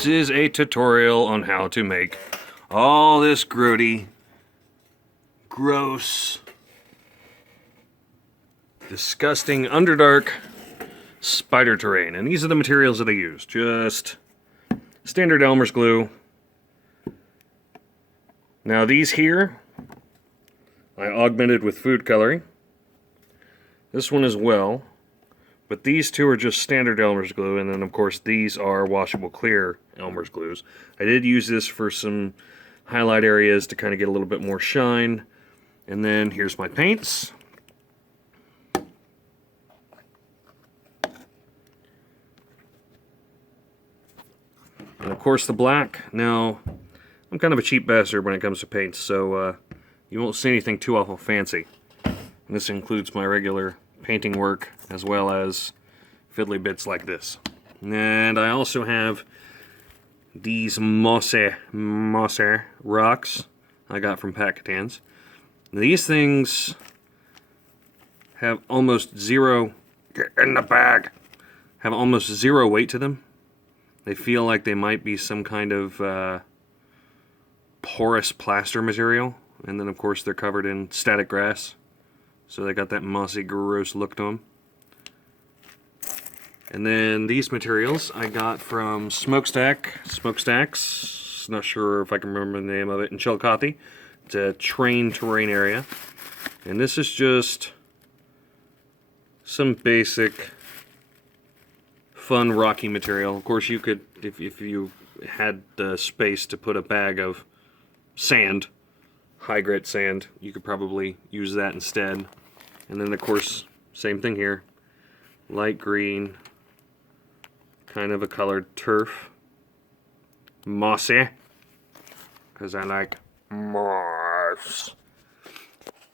This is a tutorial on how to make all this grody, gross, disgusting Underdark spider terrain. And these are the materials that I use. Just standard Elmer's glue. Now these here, I augmented with food coloring. This one as well. But these two are just standard Elmer's glue, and then of course these are washable clear Elmer's glues. I did use this for some highlight areas to kind of get a little bit more shine. And then here's my paints. And of course the black. Now, I'm kind of a cheap bastard when it comes to paints, so you won't see anything too awful fancy. And this includes my regular painting work as well as fiddly bits like this. And I also have these mossy rocks I got from Packetans. These things have almost zero, get in the bag, have almost zero weight to them. They feel like they might be some kind of porous plaster material. And then of course they're covered in static grass. So they got that mossy, gross look to them. And then these materials I got from Smokestacks. Not sure if I can remember the name of it, in Chillicothe. It's a train terrain area. And this is just some basic, fun, rocky material. Of course, you could, if you had the space to put a bag of sand, high grit sand, you could probably use that instead. And then of course, same thing here. Light green, kind of a colored turf. Mossy, because I like moss.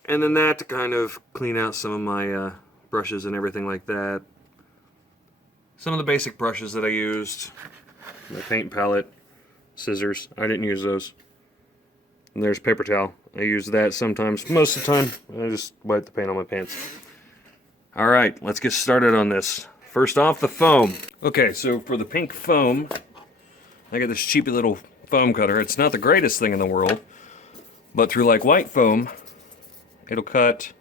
And then that to kind of clean out some of my brushes and everything like that. Some of the basic brushes that I used. My paint palette, scissors, I didn't use those. And there's paper towel. I use that sometimes. Most of the time, I just wipe the paint on my pants. Alright, let's get started on this. First off, the foam. Okay, so for the pink foam, I got this cheapy little foam cutter. It's not the greatest thing in the world, but through like white foam, it'll cut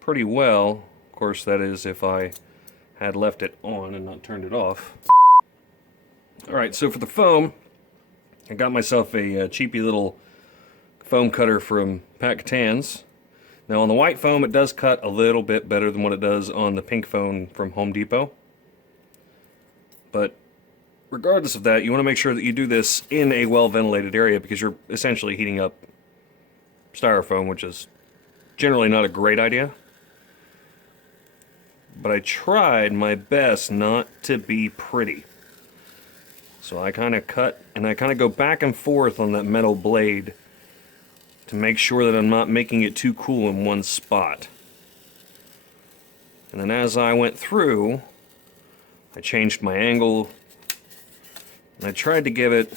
pretty well. Of course, that is if I had left it on and not turned it off. Alright, so for the foam, I got myself a cheapy little foam cutter from Packetans. Now on the white foam it does cut a little bit better than what it does on the pink foam from Home Depot. But regardless of that, you want to make sure that you do this in a well ventilated area because you're essentially heating up styrofoam, which is generally not a great idea. But I tried my best not to be pretty. So I kind of cut and I kind of go back and forth on that metal blade to make sure that I'm not making it too cool in one spot. And then as I went through, I changed my angle and I tried to give it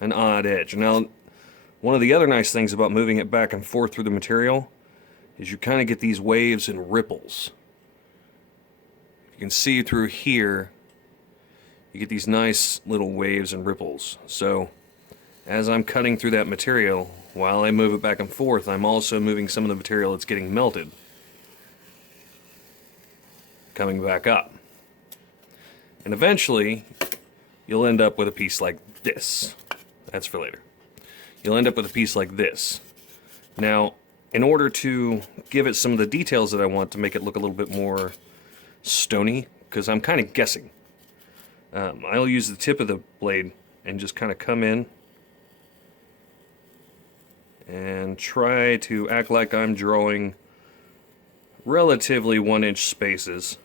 an odd edge. Now, one of the other nice things about moving it back and forth through the material is you kind of get these waves and ripples. You can see through here, you get these nice little waves and ripples. So as I'm cutting through that material, while I move it back and forth, I'm also moving some of the material that's getting melted coming back up. And eventually, you'll end up with a piece like this. That's for later. You'll end up with a piece like this. Now, in order to give it some of the details that I want to make it look a little bit more stony, because I'm kind of guessing, I'll use the tip of the blade and just kind of come in and try to act like I'm drawing relatively 1-inch spaces.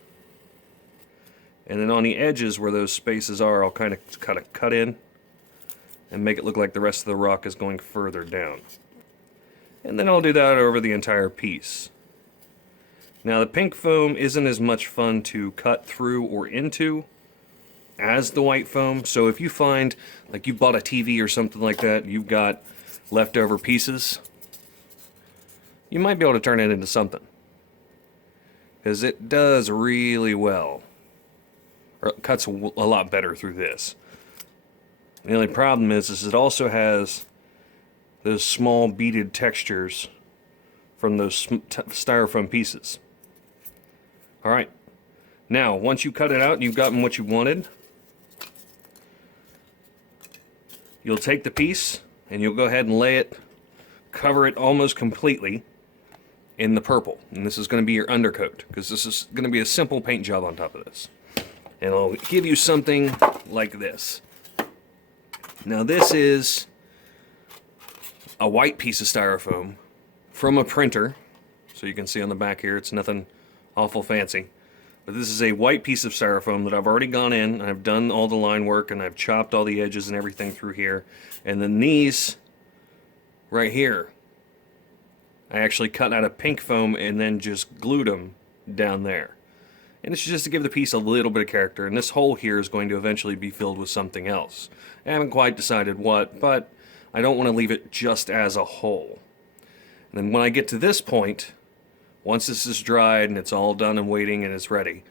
And then on the edges where those spaces are, I'll kind of cut in and make it look like the rest of the rock is going further down. And then I'll do that over the entire piece. Now the pink foam isn't as much fun to cut through or into as the white foam. So if you find, like you bought a TV or something like that, you've got leftover pieces, you might be able to turn it into something. Because it does really well. Or it cuts a lot better through this. The only problem is it also has those small beaded textures from those styrofoam pieces. Alright, now once you cut it out and you've gotten what you wanted, you'll take the piece and you'll go ahead and lay it, cover it almost completely in the purple. And this is going to be your undercoat, because this is going to be a simple paint job on top of this. And I'll give you something like this. Now this is a white piece of styrofoam from a printer. So you can see on the back here, it's nothing awful fancy. But this is a white piece of styrofoam that I've already gone in, and I've done all the line work, and I've chopped all the edges and everything through here. And then these right here, I actually cut out a pink foam and then just glued them down there. And it's just to give the piece a little bit of character, and this hole here is going to eventually be filled with something else. I haven't quite decided what, but I don't want to leave it just as a hole. And then when I get to this point, once this is dried and it's all done and waiting and it's ready,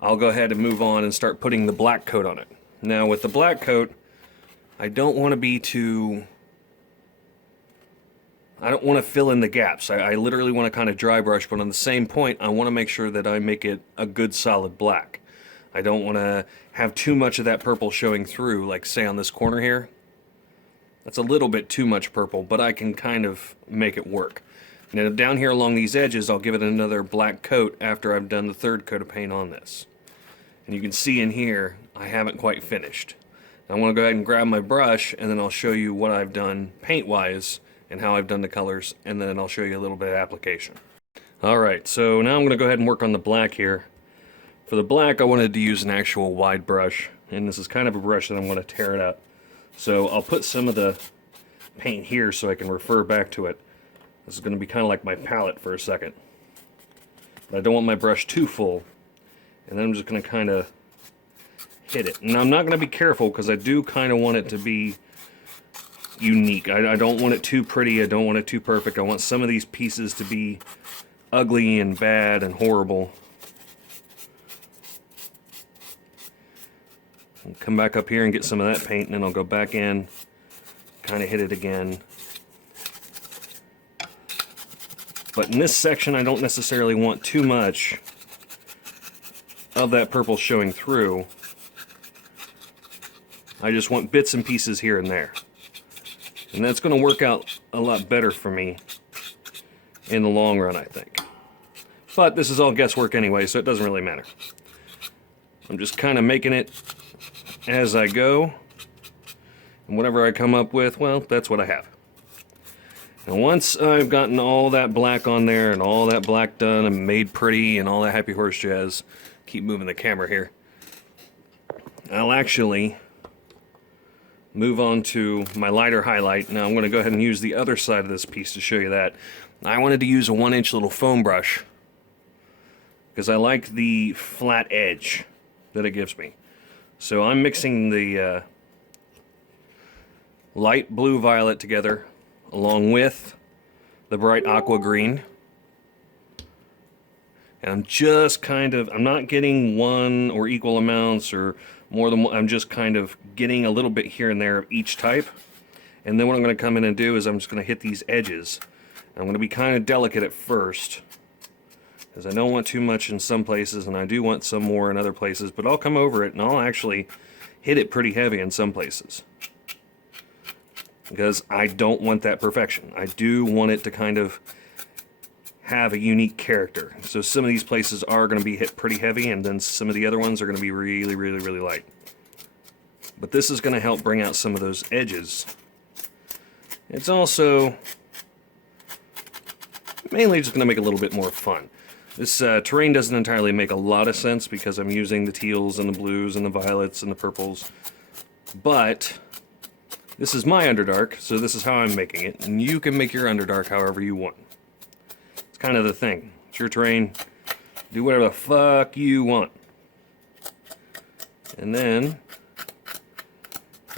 I'll go ahead and move on and start putting the black coat on it. Now with the black coat, I don't want to be too... I don't want to fill in the gaps. I literally want to kind of dry brush, but on the same point, I want to make sure that I make it a good solid black. I don't want to have too much of that purple showing through, like say on this corner here. That's a little bit too much purple, but I can kind of make it work. Now down here along these edges, I'll give it another black coat after I've done the third coat of paint on this. And you can see in here, I haven't quite finished. I want to go ahead and grab my brush, and then I'll show you what I've done paint-wise and how I've done the colors, and then I'll show you a little bit of application. Alright, so now I'm going to go ahead and work on the black here. For the black, I wanted to use an actual wide brush, and this is kind of a brush that I'm going to tear it up. So I'll put some of the paint here so I can refer back to it. This is going to be kind of like my palette for a second. But I don't want my brush too full, and then I'm just going to kind of hit it. And I'm not going to be careful because I do kind of want it to be unique. I don't want it too pretty, I don't want it too perfect. I want some of these pieces to be ugly and bad and horrible. I'll come back up here and get some of that paint, and then I'll go back in, kind of hit it again. But in this section, I don't necessarily want too much of that purple showing through. I just want bits and pieces here and there. And that's going to work out a lot better for me in the long run, I think. But this is all guesswork anyway, so it doesn't really matter. I'm just kind of making it as I go. And whatever I come up with, well, that's what I have. And once I've gotten all that black on there and all that black done and made pretty and all that happy horse jazz, keep moving the camera here, I'll actually move on to my lighter highlight. Now I'm going to go ahead and use the other side of this piece to show you that. I wanted to use a 1-inch little foam brush because I like the flat edge that it gives me. So I'm mixing the light blue violet together along with the bright aqua green. And I'm just kind of, I'm not getting one or equal amounts or more than one, I'm just kind of getting a little bit here and there of each type. And then what I'm going to come in and do is I'm just going to hit these edges. I'm going to be kind of delicate at first, because I don't want too much in some places and I do want some more in other places, but I'll come over it and I'll actually hit it pretty heavy in some places. Because I don't want that perfection. I do want it to kind of have a unique character. So some of these places are going to be hit pretty heavy, and then some of the other ones are going to be really, really, really light. But this is going to help bring out some of those edges. It's also mainly just going to make it a little bit more fun. This terrain doesn't entirely make a lot of sense because I'm using the teals and the blues and the violets and the purples. But this is my Underdark, so this is how I'm making it. And you can make your Underdark however you want. It's kind of the thing. It's your terrain. Do whatever the fuck you want. And then,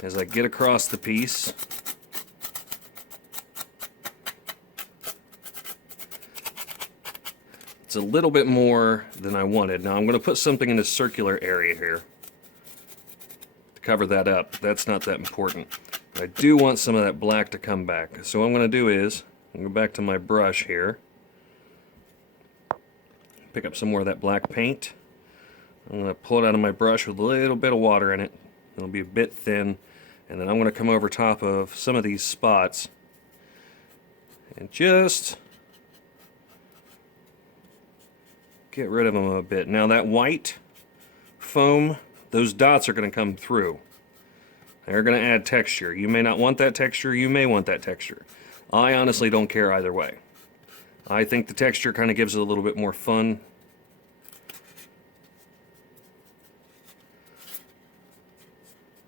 as I get across the piece, it's a little bit more than I wanted. Now I'm going to put something in the circular area here to cover that up. That's not that important. But I do want some of that black to come back. So what I'm going to do is, I'm going to go back to my brush here. Pick up some more of that black paint. I'm going to pull it out of my brush with a little bit of water in it. It'll be a bit thin. And then I'm going to come over top of some of these spots and just get rid of them a bit. Now that white foam, those dots are going to come through. They're going to add texture. You may not want that texture, you may want that texture. I honestly don't care either way. I think the texture kind of gives it a little bit more fun.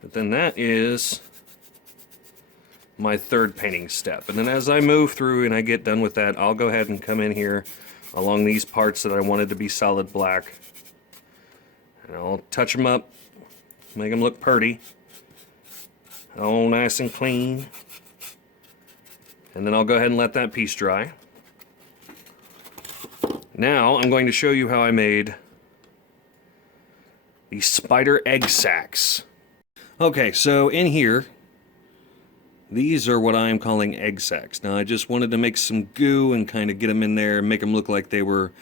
But then that is my third painting step. And then as I move through and I get done with that, I'll go ahead and come in here along these parts that I wanted to be solid black. And I'll touch them up, make them look pretty. All nice and clean. And then I'll go ahead and let that piece dry. Now I'm going to show you how I made these spider egg sacs. Okay, so in here, these are what I am calling egg sacs. Now I just wanted to make some goo and kind of get them in there and make them look like they were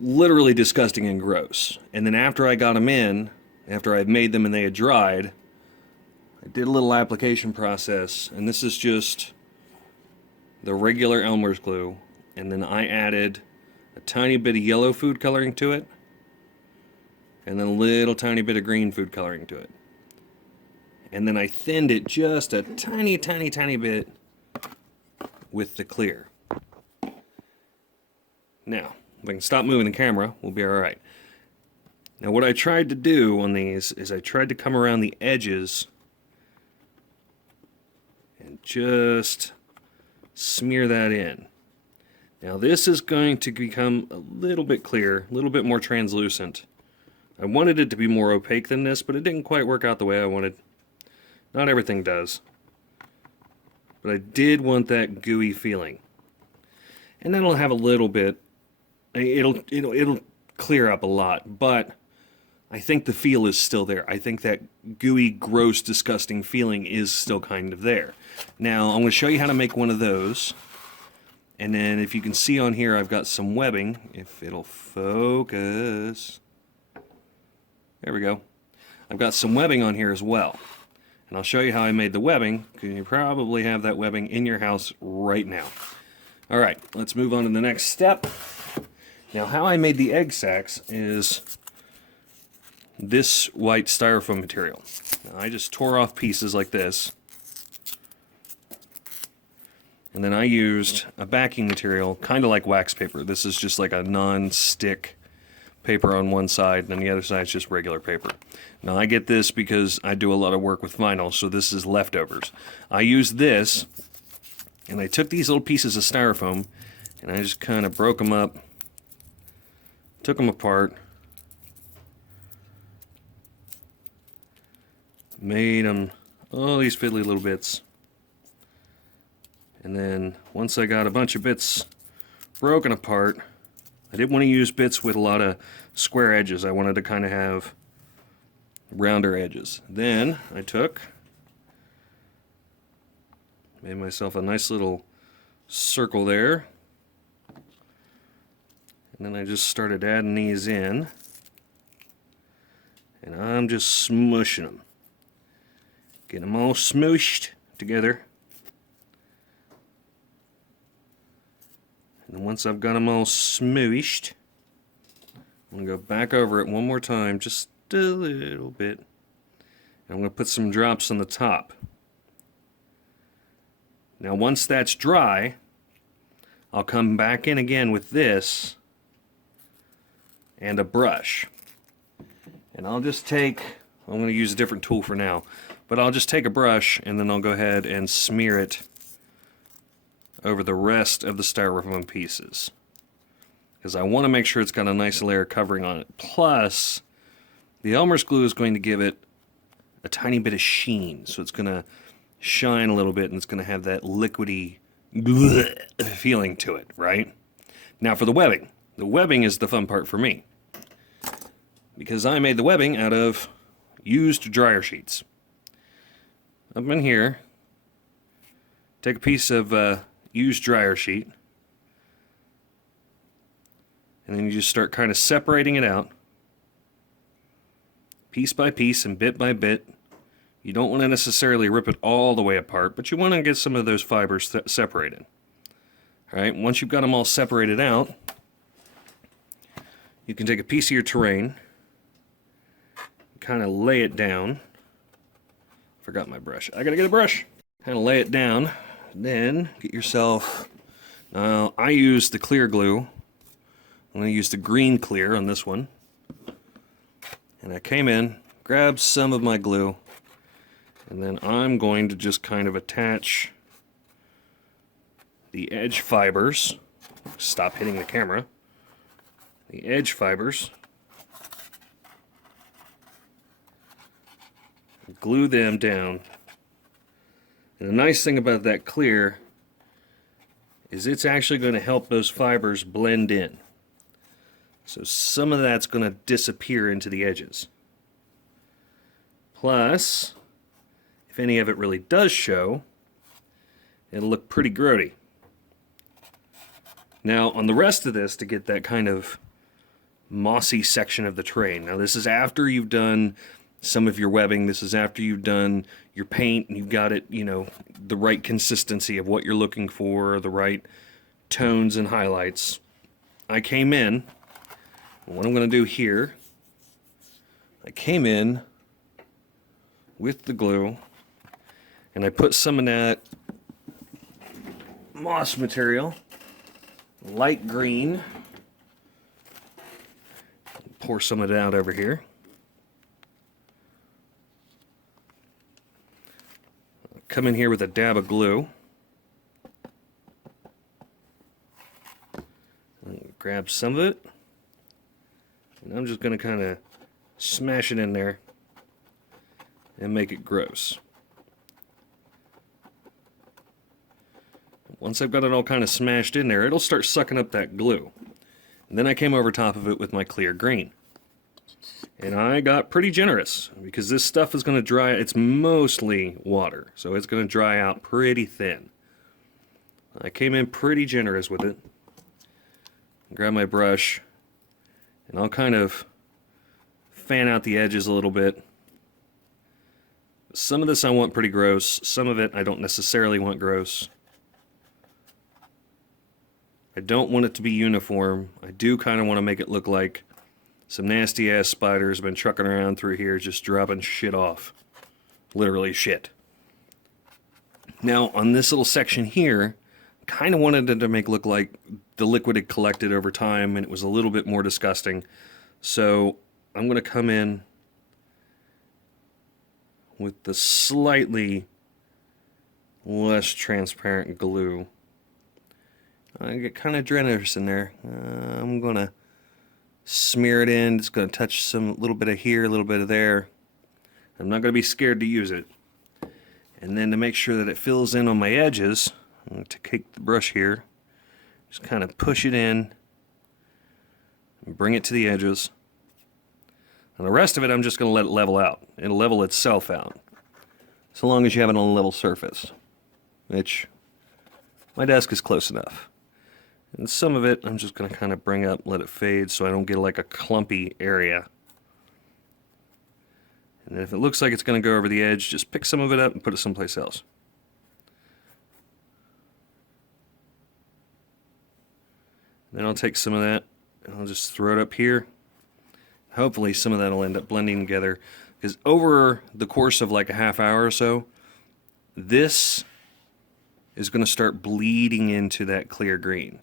literally disgusting and gross. And then after I got them in, after I'd made them and they had dried, I did a little application process, and this is just the regular Elmer's glue, and then I added a tiny bit of yellow food coloring to it, and then a little tiny bit of green food coloring to it. And then I thinned it just a tiny bit with the clear. Now, if I can stop moving the camera, we'll be alright. Now what I tried to do on these is I tried to come around the edges and just smear that in. Now this is going to become a little bit clear, a little bit more translucent. I wanted it to be more opaque than this, but it didn't quite work out the way I wanted. Not everything does. But I did want that gooey feeling. And then it'll have a little bit, it'll clear up a lot, but I think the feel is still there. I think that gooey, gross, disgusting feeling is still kind of there. Now, I'm going to show you how to make one of those. And then if you can see on here, I've got some webbing. If it'll focus. There we go. I've got some webbing on here as well. And I'll show you how I made the webbing, because you probably have that webbing in your house right now. Alright, let's move on to the next step. Now, how I made the egg sacs is this white styrofoam material. Now, I just tore off pieces like this. And then I used a backing material, kind of like wax paper. This is just like a non-stick paper on one side, and then the other side is just regular paper. Now I get this because I do a lot of work with vinyl, so this is leftovers. I used this, and I took these little pieces of styrofoam, and I just kind of broke them up, took them apart, made them all these fiddly little bits. And then once I got a bunch of bits broken apart, I didn't want to use bits with a lot of square edges. I wanted to kind of have rounder edges. Then I made myself a nice little circle there. And then I just started adding these in. And I'm just smushing them. Getting them all smooshed together. And once I've got them all smooshed, I'm going to go back over it one more time, just a little bit. And I'm going to put some drops on the top. Now once that's dry, I'll come back in again with this and a brush. And I'll just take, I'm going to use a different tool for now, but I'll just take a brush and then I'll go ahead and smear it over the rest of the styrofoam pieces, because I want to make sure it's got a nice layer covering on it. Plus, the Elmer's glue is going to give it a tiny bit of sheen, so it's going to shine a little bit and it's going to have that liquidy feeling to it, right? Now for the webbing. The webbing is the fun part for me, because I made the webbing out of used dryer sheets. Up in here, take a piece of used dryer sheet, and then you just start kind of separating it out, piece by piece and bit by bit. You don't want to necessarily rip it all the way apart, but you want to get some of those fibers separated. All right, once you've got them all separated out, you can take a piece of your terrain, kind of lay it down. Forgot my brush. I gotta get a brush. Kind of lay it down. Then get yourself. Now I use the clear glue. I'm gonna use the green clear on this one. And I came in, grabbed some of my glue, and then I'm going to just kind of attach the edge fibers. Stop hitting the camera. The edge fibers. Glue them down. And the nice thing about that clear is it's actually going to help those fibers blend in. So some of that's going to disappear into the edges. Plus, if any of it really does show, it'll look pretty grody. Now, on the rest of this, to get that kind of mossy section of the terrain. Now, this is after you've done some of your webbing. This is after you've done your paint and you've got it, you know, the right consistency of what you're looking for, the right tones and highlights. I came in, what I'm going to do here, I came in with the glue and I put some of that moss material, light green, pour some of it out over here. Come in here with a dab of glue. Grab some of it. And I'm just going to kind of smash it in there and make it gross. Once I've got it all kind of smashed in there, it'll start sucking up that glue. And then I came over top of it with my clear green. And I got pretty generous because this stuff is going to dry. It's mostly water, so it's going to dry out pretty thin. I came in pretty generous with it. Grab my brush, and I'll kind of fan out the edges a little bit. Some of this I want pretty gross. Some of it I don't necessarily want gross. I don't want it to be uniform. I do kind of want to make it look like some nasty ass spiders have been trucking around through here just dropping shit off. Literally shit. Now on this little section here, kind of wanted it to make it look like the liquid had collected over time and it was a little bit more disgusting. So I'm going to come in with the slightly less transparent glue. I get kind of generous in there. I'm going to smear it in. It's going to touch some little bit of here, a little bit of there. I'm not going to be scared to use it. And then to make sure that it fills in on my edges, I'm going to take the brush here, just kind of push it in, and bring it to the edges. And the rest of it I'm just going to let it level out. It'll level itself out. So long as you have it on a level surface. Which, my desk is close enough. And some of it I'm just going to kind of bring up, let it fade so I don't get like a clumpy area. And then if it looks like it's going to go over the edge, just pick some of it up and put it someplace else. Then I'll take some of that and I'll just throw it up here. Hopefully some of that will end up blending together. Because over the course of like a half hour or so, this is going to start bleeding into that clear green.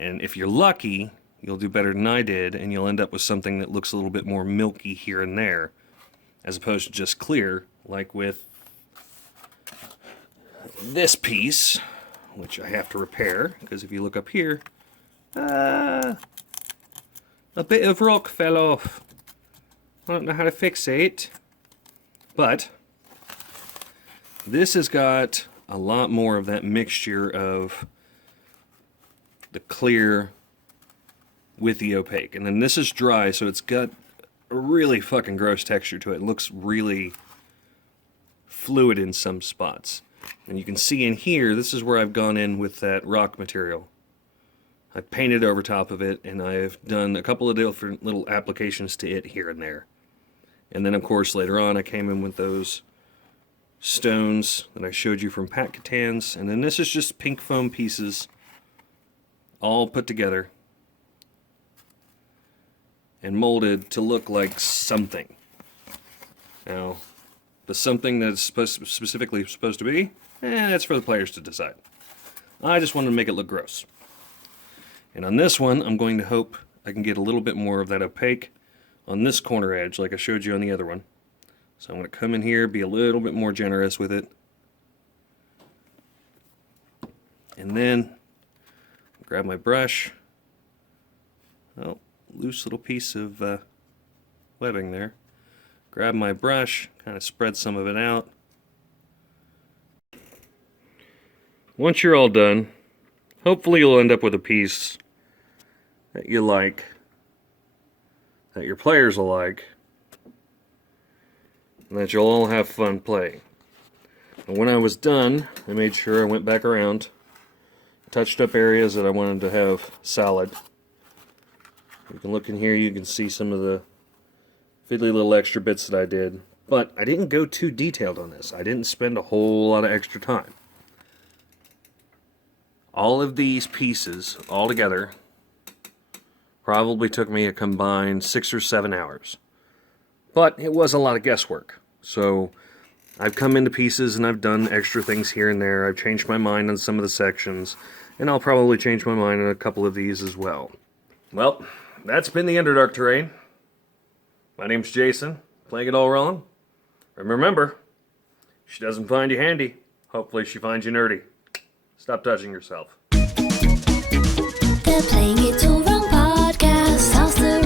And if you're lucky, you'll do better than I did, and you'll end up with something that looks a little bit more milky here and there, as opposed to just clear, like with this piece, which I have to repair, because if you look up here, a bit of rock fell off. I don't know how to fix it, but this has got a lot more of that mixture of the clear with the opaque. And then this is dry, so it's got a really fucking gross texture to it. It looks really fluid in some spots. And you can see in here, this is where I've gone in with that rock material. I painted over top of it, and I've done a couple of different little applications to it here and there. And then, of course, later on, I came in with those stones that I showed you from Pat Catan's. And then this is just pink foam pieces all put together and molded to look like something. Now, the something that's specifically supposed to be, that's for the players to decide. I just wanted to make it look gross. And on this one, I'm going to hope I can get a little bit more of that opaque on this corner edge like I showed you on the other one. So I'm going to come in here, be a little bit more generous with it. And then grab my brush. Oh, loose little piece of webbing there. Grab my brush, kind of spread some of it out. Once you're all done, hopefully you'll end up with a piece that you like, that your players will like, and that you'll all have fun playing. And when I was done, I made sure I went back around, touched up areas that I wanted to have solid. You can look in here, you can see some of the fiddly little extra bits that I did. But I didn't go too detailed on this. I didn't spend a whole lot of extra time. All of these pieces, all together, probably took me a combined 6 or 7 hours. But it was a lot of guesswork. So I've come into pieces and I've done extra things here and there. I've changed my mind on some of the sections. And I'll probably change my mind on a couple of these as well. Well, that's been the Underdark terrain. My name's Jason, playing it all wrong. And remember, if she doesn't find you handy, hopefully she finds you nerdy. Stop touching yourself. They're playing it all wrong podcast. How's the